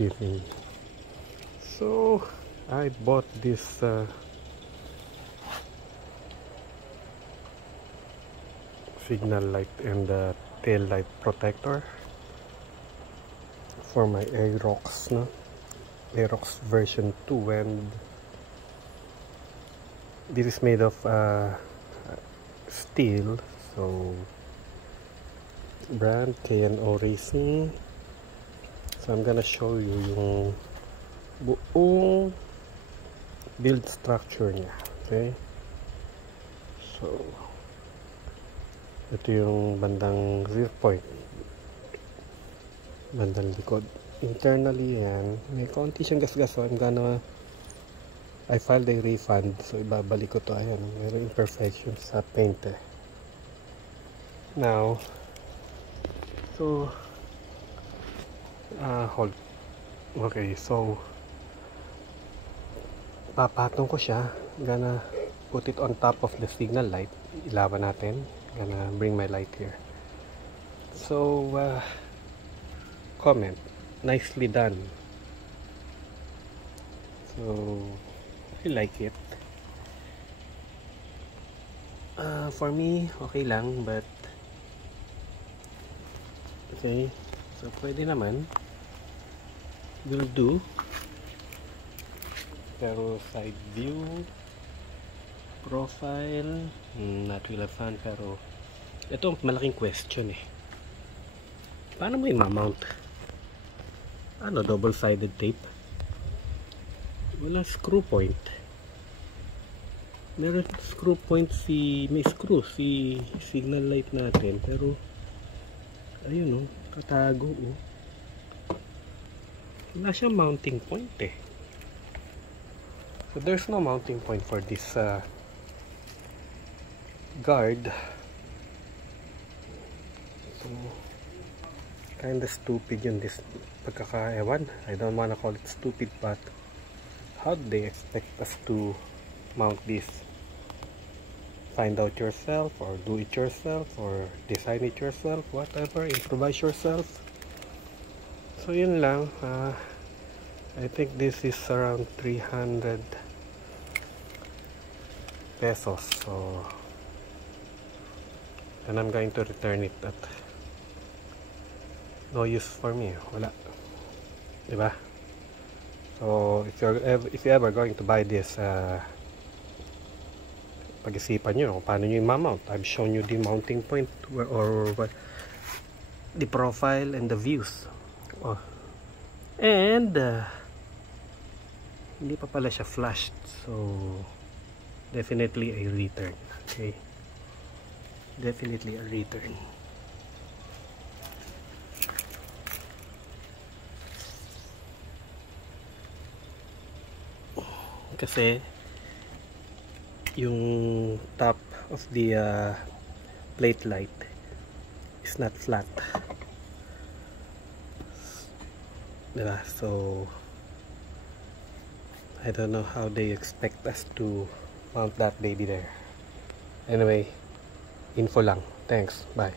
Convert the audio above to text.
evening. So I bought this signal light and tail light protector for my Aerox, no? Aerox version 2, and this is made of steel, so brand K&O Racing. So I'm gonna show you yung buong build structure niya. Okay, so ito yung bandang rear point, bandang likod. Internally yan, may konti siyang gasgas, so I filed a refund, so ibabalik ko to. Ayan, mayroong imperfections sa paint now. So hold. Okay, so papatong ko siya. Gonna put it on top of the signal light. Ilawan natin. Gonna bring my light here. So comment, nicely done. So I like it. For me, okay lang, but okay, so pwede naman, will do. Pero side view, profile, not really a fan. Pero ito malaking question eh, paano mo i-mount? Ano, double-sided tape? Walang screw point. Meron screw point, may screw si signal light natin, pero ayun, katago. Wala siyang mounting point eh. So there's no mounting point for this guard. So kinda stupid yun, this pagkakaewan. I don't wanna call it stupid, but how do they expect us to mount this? Find out yourself, or do it yourself, or design it yourself, whatever, improvise yourself. So yun lang. I think this is around 300 pesos, so and I'm going to return it at no use for me. Wala, diba? So if you're ever going to buy this, pag-isipan nyo kung paano nyo i-mount. I've shown you the mounting point, or the profile and the views. And hindi pa pala siya flashed, so definitely a return. Okay, definitely a return. Kasi yung top of the plate light is not flat, diba? So I don't know how they expect us to mount that baby there. Anyway, info lang. Thanks, bye.